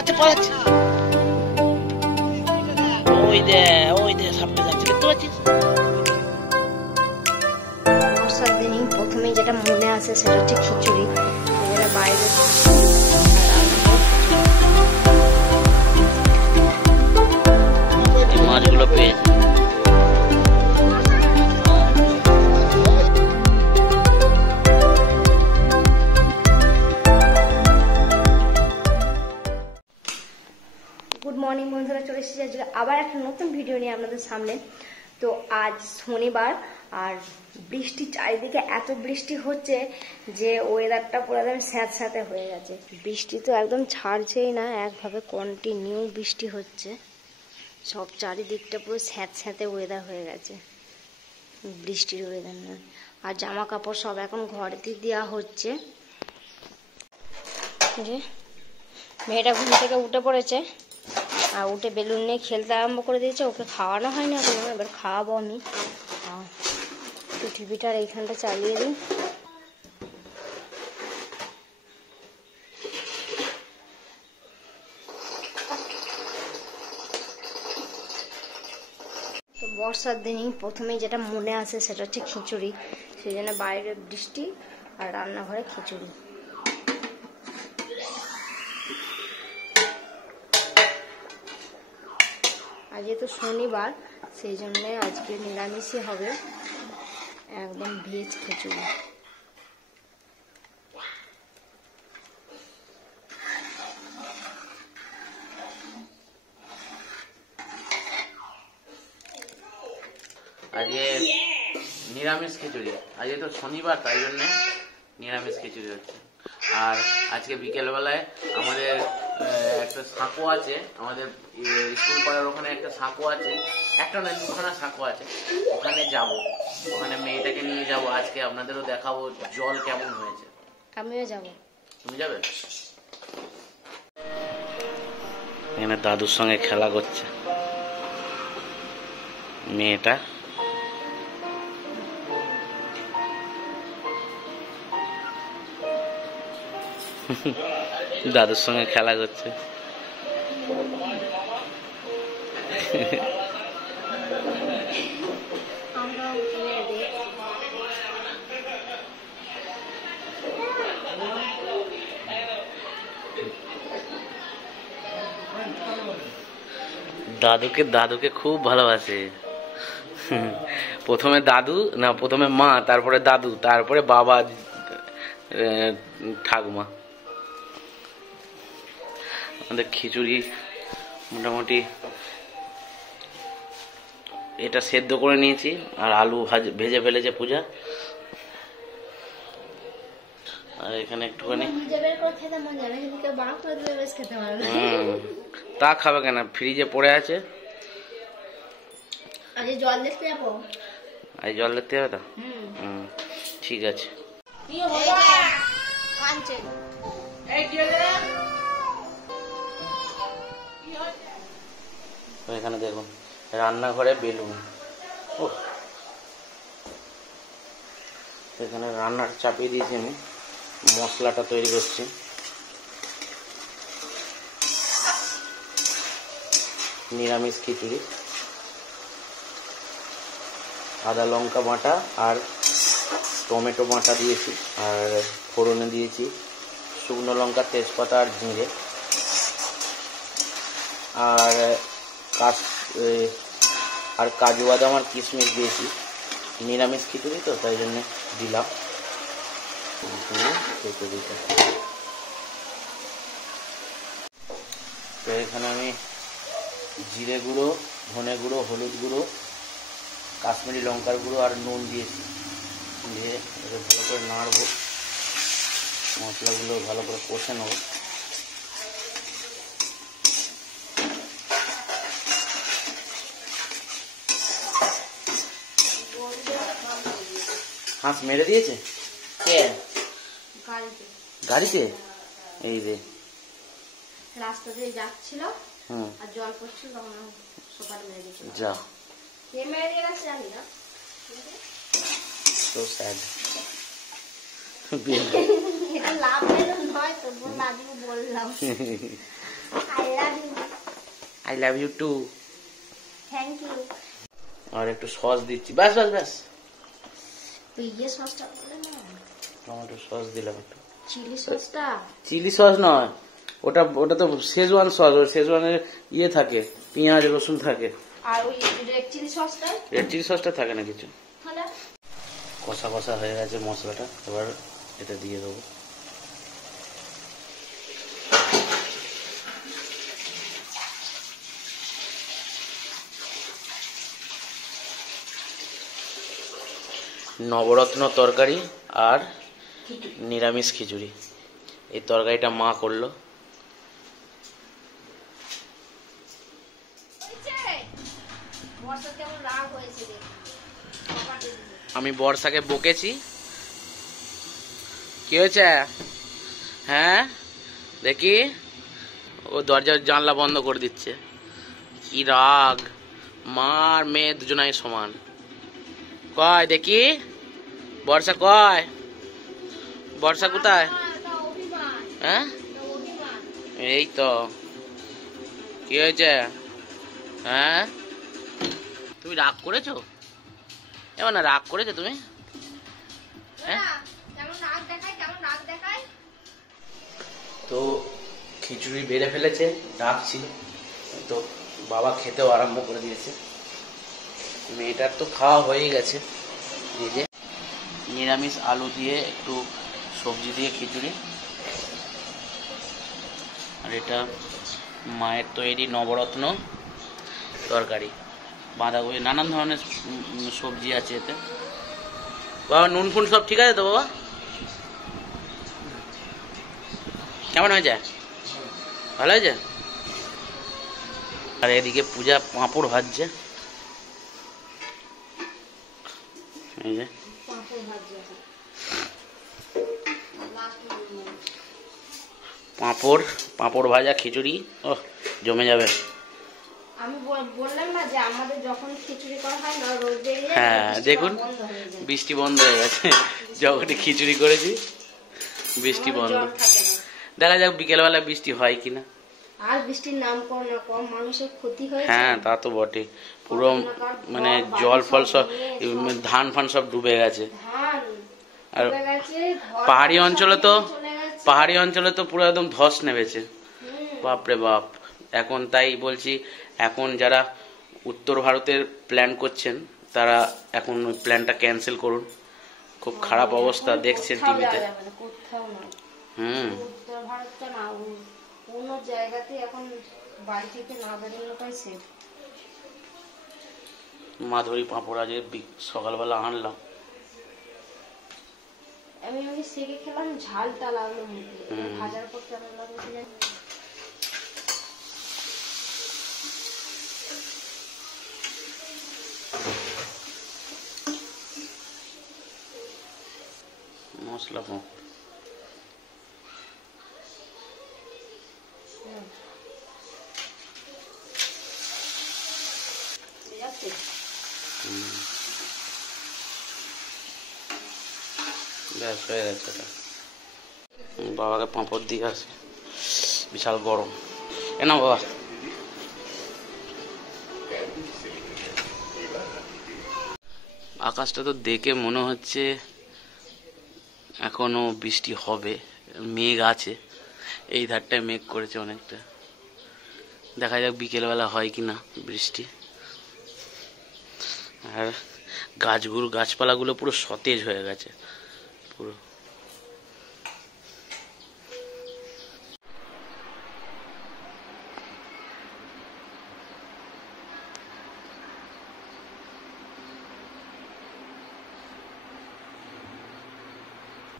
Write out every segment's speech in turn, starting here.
পালাচ্ছে পালাচ্ছে। ওই দে সামনে যাচ্ছে, দেখতে পাচ্ছিস? বর্ষার দিনই প্রথমে যেটা মনে আসে সেটা হচ্ছে খিচুড়ি। যেটা বাইরে মাছগুলো পেয়েছে। গুড মর্নিং বন্ধুরা, চলে এসেছি আজকে আবার একটা নতুন ভিডিও নিয়ে আপনাদের সামনে। তো আজ শনিবার আর বৃষ্টি চারিদিকে, এত বৃষ্টি হচ্ছে যে ওয়েদারটা পুরো একদম স্যাঁতস্যাঁতে হয়ে গেছে। বৃষ্টি তো একদম ছাড়ছেই না, একভাবে কন্টিনিউ বৃষ্টি হচ্ছে। সব চারিদিকটা পুরো স্যাঁতস্যাঁতে ওয়েদার হয়ে গেছে, বৃষ্টির ওয়েদার নয়। আর জামা কাপড় সব এখন ঘরেতে দেওয়া হচ্ছে। যে মেয়েটা ঘুম থেকে উঠে পড়েছে আর উঠে বেলুন নিয়ে খেলতে আরম্ভ করে দিয়েছে। ওকে খাওয়ানো হয়নি এখন, এবার খাওয়াবো আমি। একটু টিভিটার এইখানটা চালিয়ে দিই। তো বর্ষার দিনই প্রথমেই যেটা মনে আসে সেটা হচ্ছে খিচুড়ি। সেই জন্য বাইরে বৃষ্টি আর রান্নাঘরে খিচুড়ি। আজ যেহেতু শনিবার, সেই জন্য আজকে নিরামিষই হবে, একদম ভেজ খিচুড়ি। আজকে নিরামিষ খিচুড়ি, আজকে তো শনিবার, তাই জন্য নিরামিষ খিচুড়ি হচ্ছে। আর আজকে বিকেলবেলায় আমাদের একটা সাঁকো আছে, আমাদের স্কুল পাড়ার ওখানে একটা সাঁকো আছে, একটা না দুখানা সাঁকো আছে, ওখানে যাব, ওখানে মেয়েটাকে নিয়ে যাব আজকে, আপনাদেরও দেখাবো জল কেমন হয়েছে। আমিও যাব। তুমি যাবে? এখানে দাদুর সঙ্গে খেলা করছে মেয়েটা। দাদুর সঙ্গে খেলা করছে। দাদুকে খুব ভালোবাসে। প্রথমে মা, তারপরে দাদু, তারপরে বাবা, ঠাকুমা। আমাদের খিচুড়ি মোটামুটি এটা সেদ্ধ করে নিয়েছি, আর আলু ভেজে ফেলেছে পূজা। আর এখানে একটুখানি তা খাবে কেন, ফ্রিজে পড়ে আছে। জল দেখতে যাবো, আজ জল দেখতে যাবে তো? ঠিক আছে। এখানে দেখুন রান্নাঘরে বেলুন। ও এখানে রান্নার চাপিয়ে দিয়েছি, আমি মশলাটা তৈরি করছি। নিরামিষ খিচুড়ি, আদা লঙ্কা বাটা আর টমেটো বাটা দিয়েছি, আর ফোড়নে দিয়েছি শুকনো লঙ্কা, তেজপাতা আর জিরে, আর কাজু বাদাম আর কিশমিশ দিয়েছি। নিরামিষ খিচুড়ি তো, তাই জন্য দিলাম খিচুড়িটা। তো এখানে আমি জিরে গুঁড়ো, ধনে গুঁড়ো, হলুদ গুঁড়ো, কাশ্মীরি লঙ্কার গুঁড়ো আর নুন দিয়েছি। দিয়ে এটাকে ভালো করে নাড়বো, মশলাগুলো ভালো করে কষে নেবো। হাঁস মেরে দিয়েছে কে? গাড়িতে। এই যে রাস্তা দিয়ে যাচ্ছিল আর জল পড়ছিল, তখন সোফাটা মেরে দিয়েছিল। যা কে মেরে দিয়ে গেছে জানি না। So sad. এটা লাভ নয় তো, বললাম। I love you too. Thank you. আর একটু সস দিচ্ছি, ব্যাস ব্যাস ব্যাস। সসটা বলে না, টমেটো সস দিলাম একটু। চিলি সসটা? চিলি সস নয়, ওটা তো শেজওয়ান সস। ওই শেজওয়ানের ইয়ে থাকে, পেঁয়াজ রসুন থাকে। আর ওই রেড চিলি সসটা? রেড চিলি সসটা থাকে না কিছু। তাহলে কষা কষা হয়ে গেছে মশলাটা, এবার এটা দিয়ে দেবো। নবরত্ন তরকারি আর নিরামিষ খিচুড়ি, এই তরকারিটা মা করলো। আমি বর্ষাকে বকেছি। কি হয়েছে? হ্যাঁ দেখি, ও দরজার জানলা বন্ধ করে দিচ্ছে। কি রাগ! মা আর মেয়ে দুজনাই সমান। কয় দেখি বর্ষা, কয় বর্ষা কোথায়? হ্যাঁ এই তো। কি হয়েছে? হ্যাঁ তুমি রাগ করেছো? এবার না রাগ করেছো তুমি? তো খিচুড়ি বেড়ে ফেলেছে, ডাকছি তো বাবা খেতেও আরম্ভ করে দিয়েছে। মেয়েটার তো খাওয়া হয়ে গেছে। এই যে নিরামিষ আলু দিয়ে একটু সবজি দিয়ে খিচুড়ি, আর এটা মায়ের তৈরি নবরত্ন তরকারি, বাঁধাকপি, নানান ধরনের সবজি আছে এতে। বাবা নুন ফুন সব ঠিক আছে তো বাবা? কেমন হয়েছে? ভালো হয়েছে? আর এদিকে পূজা পাঁপড় ভাজছে। এই যে পাঁপড় ভাজা খিচুড়ি, ও জমে যাবে। আমি বললাম না যে আমাদের যখন খিচুড়ি করা হয় না রোজ, হ্যাঁ দেখুন বৃষ্টি বন্ধ হয়ে গেছে। যখনই খিচুড়ি করেছি বৃষ্টি বন্ধ। দেখা যাক বিকেলবেলা বৃষ্টি হয় কিনা। আর বৃষ্টির নাম কম না কম মানুষের ক্ষতি হয়েছে। হ্যাঁ তা তো বটে, পুরো মানে জল ফল সব, ধান ফান সব ডুবে গেছে। আর পাহাড়ি অঞ্চলে তো পুরো একদম ধস নেমেছে, বাপরে বাপ। এখন তাই বলছি, এখন যারা উত্তর ভারতের প্ল্যান করছেন তারা এখন ওই প্ল্যানটা ক্যান্সেল করুন। খুব খারাপ অবস্থা দেখছেন টিভিতে। উত্তর ভারতটা না, কোনো জায়গাতে এখন বাড়ি থেকে না বেরোনোটাই সেফ। মাধুরী পাঁপড় আজ সকালবেলা আনলাম, আমি সেকে খেলাম, ঝালটা লাগলো মুখে, ভাজার পর কেমন লাগলো। মশলা পাঁপড় ব্যাস হয়ে গেছে। বাবাকে পাঁপড় দিয়ে আসে, বিশাল গরম। না বাবা, আকাশটা তো দেখে মনে হচ্ছে এখনো বৃষ্টি হবে, মেঘ আছে, এই ধারটায় মেঘ করেছে অনেকটা। দেখা যাক বিকেলবেলা হয় কিনা বৃষ্টি। আর গাছপালাগুলো পুরো সতেজ হয়ে গেছে পুরো।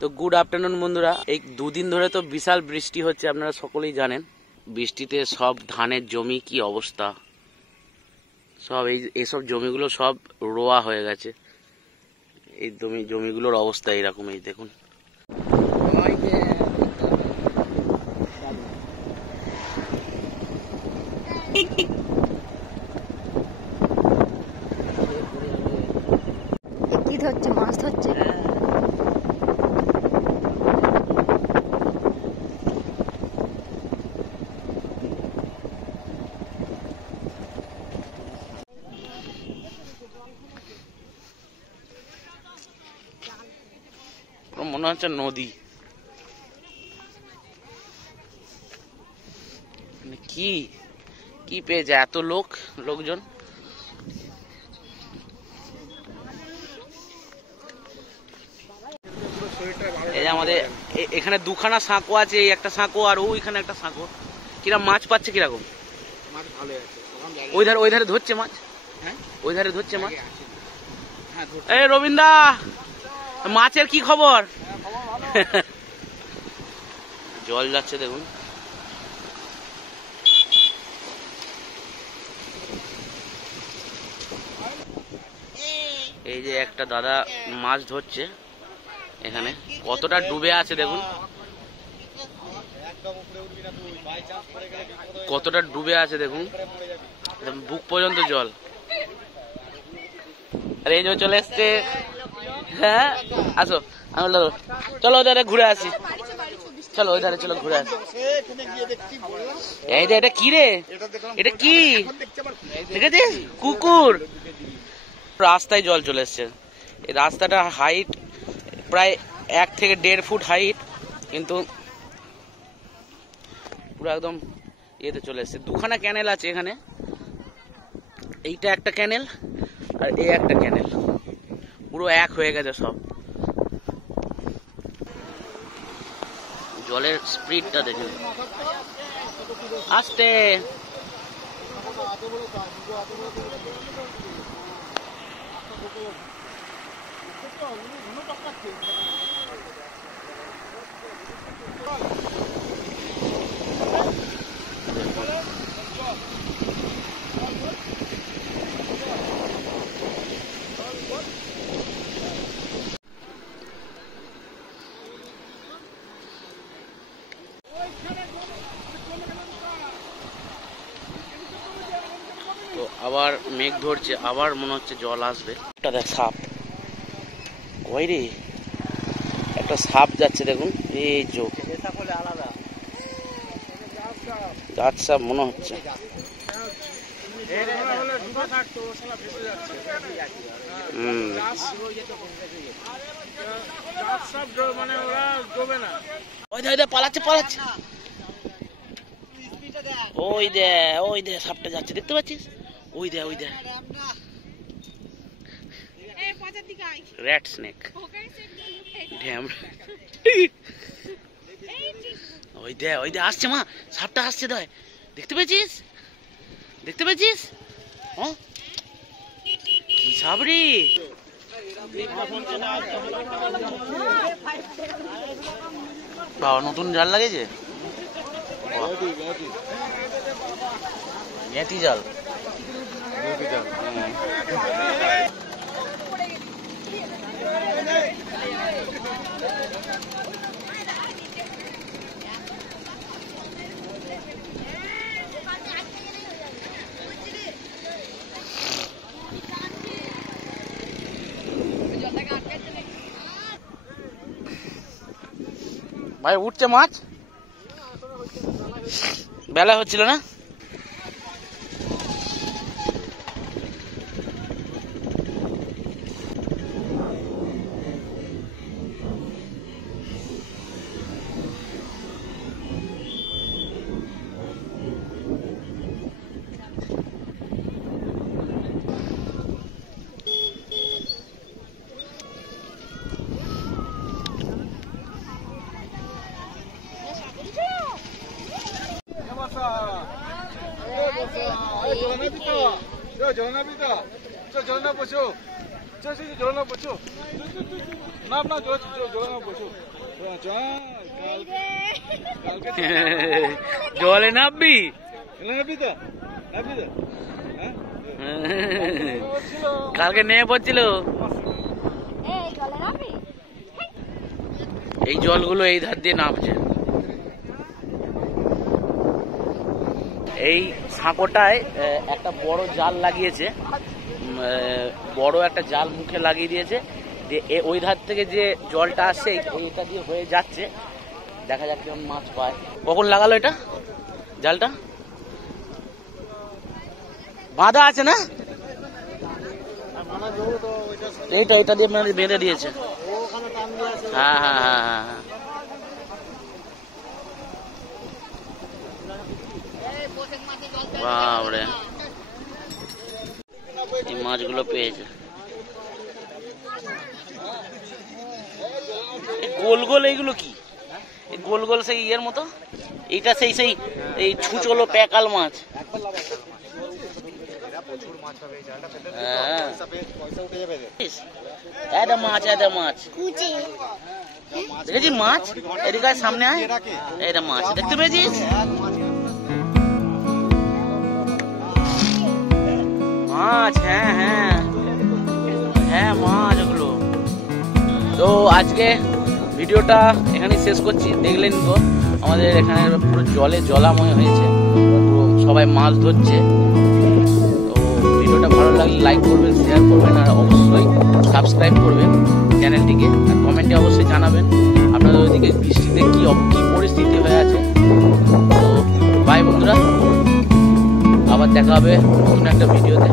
তো গুড আফটারনুন বন্ধুরা, এই দুদিন ধরে তো বিশাল বৃষ্টি হচ্ছে, আপনারা সকলেই জানেন। বৃষ্টিতে সব ধানের জমি কি অবস্থা, সব এইসব জমিগুলো সব রোয়া হয়ে গেছে। এই জমিগুলোর অবস্থা এইরকম, এই দেখুন। কি ধরছে? মাছ ধরছে। মনে হচ্ছে নদী। কি কি পেয়েছে এত লোকজন। এই যে আমাদের এখানে দুখানা সাঁকো আছে, এই একটা সাঁকো আর ওইখানে একটা সাঁকো। কিরকম মাছ পাচ্ছে কিরকম? মাছ ভালো আছে। ওই ধারে ধরছে মাছ। হ্যাঁ ওই ধারে ধরছে মাছ। এই রবীন্দা, মাছের কি খবর? জল যাচ্ছে দেখুন। এই যে একটা দাদা মাছ ধরছে এখানে, কতটা ডুবে আছে দেখুন, কতটা ডুবে আছে দেখুন, বুক পর্যন্ত জল। আর এই যে চলে এসছে। হ্যাঁ আসো, আমি চলো ওই ধারে ঘুরে আসি, চলো ওই ধারে চলো ঘুরে আসি। এই যে এটা কি রে, এটা কি দেখেছিস? কুকুর। রাস্তায় জল চলে এসছে। এই রাস্তাটা হাইট প্রায় 1 থেকে 1.5 ফুট হাইট, কিন্তু পুরো একদম ইয়েতে চলে এসছে। দুখানা ক্যানেল আছে এখানে, এইটা একটা ক্যানেল আর এই একটা ক্যানেল, পুরো এক হয়ে গেছে সব। জলের স্পিডটা দেখুন, আস্তে। তো আবার মেঘ ধরছে, আবার মনে হচ্ছে জল আসবে। একটা দেখ সাপ, কই রে, একটা সাপ যাচ্ছে দেখুন। এই চোখ গাছ সাপ মনে হচ্ছে। পালাচ্ছে পালাচ্ছে। ওই দে সাপটা যাচ্ছে, দেখতে পাচ্ছিস? ওই দে রেড স্নেক। ওই দে আসছে মা, সাপটা আসছে। দেখতে পেয়েছিস? হ্যাঁ কি সাপ রে? বাবা নতুন জাল লাগিয়েছে, মেথি জাল। ভাই উঠছে মাছ, বেলা হচ্ছিল না। জলে নামবি? কালকে নেমে পড়ছিল এই জলগুলো, এই ধার দিয়ে নামছে। এই সাঁকোটায় একটা বড় জাল লাগিয়েছে, বড় একটা জাল মুখে লাগিয়ে দিয়েছে। ওই ধার থেকে যে জলটা আসছে এইটা দিয়ে হয়ে যাচ্ছে। দেখা যাক কেমন মাছ পায়। কখন লাগালো এটা জালটা? বাঁধা আছে না? এইটা দিয়ে বেঁধে দিয়েছে। হ্যাঁ হ্যাঁ হ্যাঁ হ্যাঁ হ্যাঁ। বাবরে, এই মাছগুলো পেয়েছে। গোল গোল এইগুলো কি? গোল গোল সেই ইয়ের মতো, এইটা সেই সেই এই ছুঁচলো প্যাকাল মাছ। হ্যাঁ এটা মাছ, এটা মাছ দেখেছি, মাছ এদিকে সামনে আয়, এটা মাছ দেখতে পেয়েছিস? মাছ, হ্যাঁ হ্যাঁ হ্যাঁ মাছ ওগুলো। তো আজকে ভিডিওটা এখানে শেষ করছি। দেখলেন তো আমাদের এখানে পুরো জলে জলাময় হয়েছে, পুরো সবাই মাছ ধরছে। তো ভিডিওটা ভালো লাগলে লাইক করবেন, শেয়ার করবেন, আর অবশ্যই সাবস্ক্রাইব করবেন চ্যানেলটিকে। আর কমেন্টে অবশ্যই জানাবেন আপনাদের ওইদিকে বৃষ্টিতে কি পরিস্থিতি হয়ে আছে। তো বাই বন্ধুরা, আবার দেখা হবে নতুন একটা ভিডিওতে।